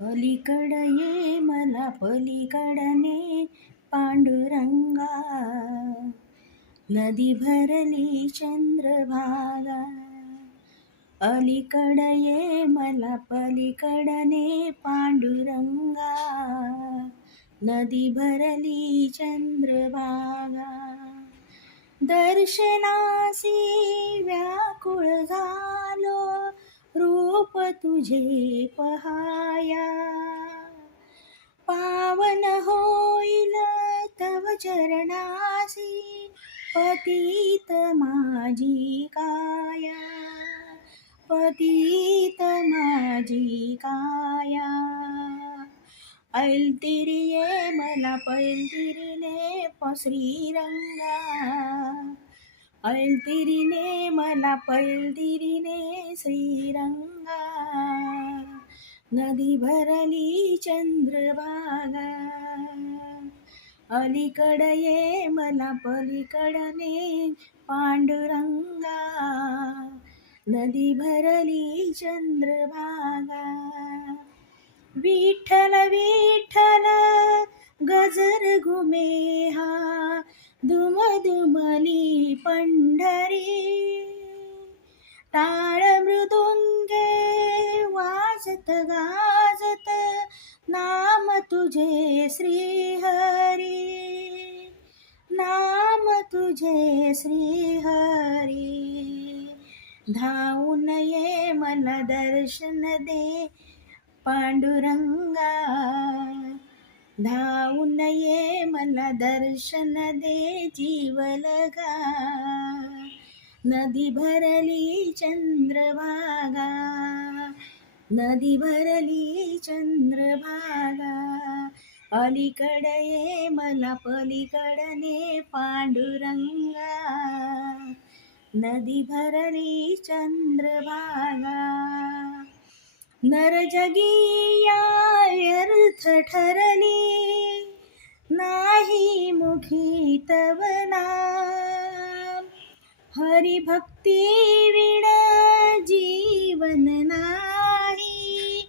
अलीकड ये मला पलीकडने पांडुरंगा, नदी भरली चंद्रभागा. अलीकड ये मला पलीकडने पांडुरंगा, नदी भरली चंद्रभागा. दर्शनासी व्याकुळ झालो, रूप तुझे पहाया. पावन होईल तव चरणासी, पतित माझी काया. पतित माझी काया. ऐलतिरी ये मला पैलतिरीने श्रीरंगा, ऐलतिरीने मला पैलतिरीने श्रीरंगा. नदी भरली चंद्रभागा, अलीकड ये मला पलीकडने पांडुरंगा, नदी भरली चंद्रभागा. विठ्ठल विठ्ठल गजर घुमे हा, दुमदुमली पंढरी. टाळ मृदुंगे वाजत गाजत, नाम तुझे श्रीहरी. नाम तुझे श्रीहरी. धावून ये मला दर्शन दे पांडुरंगा, धावून ये मला दर्शन दे जीवलगा. नदी भरली चंद्रभागा, नदी भरली चंद्रभागा. अलीकड ये मला पलीकडने पांडुरंगा, नदी भरली चंद्रभागा. नरजगिया व्यर्थ ठरली, नाही मुखी तव नाम. हरिभक्ती विण जीवन नाही,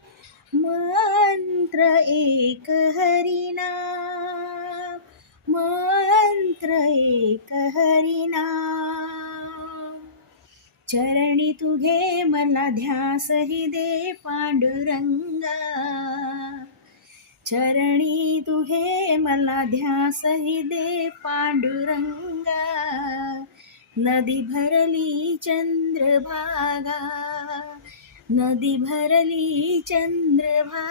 मंत्र एक हरिनाम. मंत्र एक हरिनाम. चरणी तुघे मला ध्यासही दे पांडुरंगा, चरणी तुघे मला ध्यासही दे पांडुरंगा. नदी भरली चंद्रभागा, नदी भरली चंद्रभागा.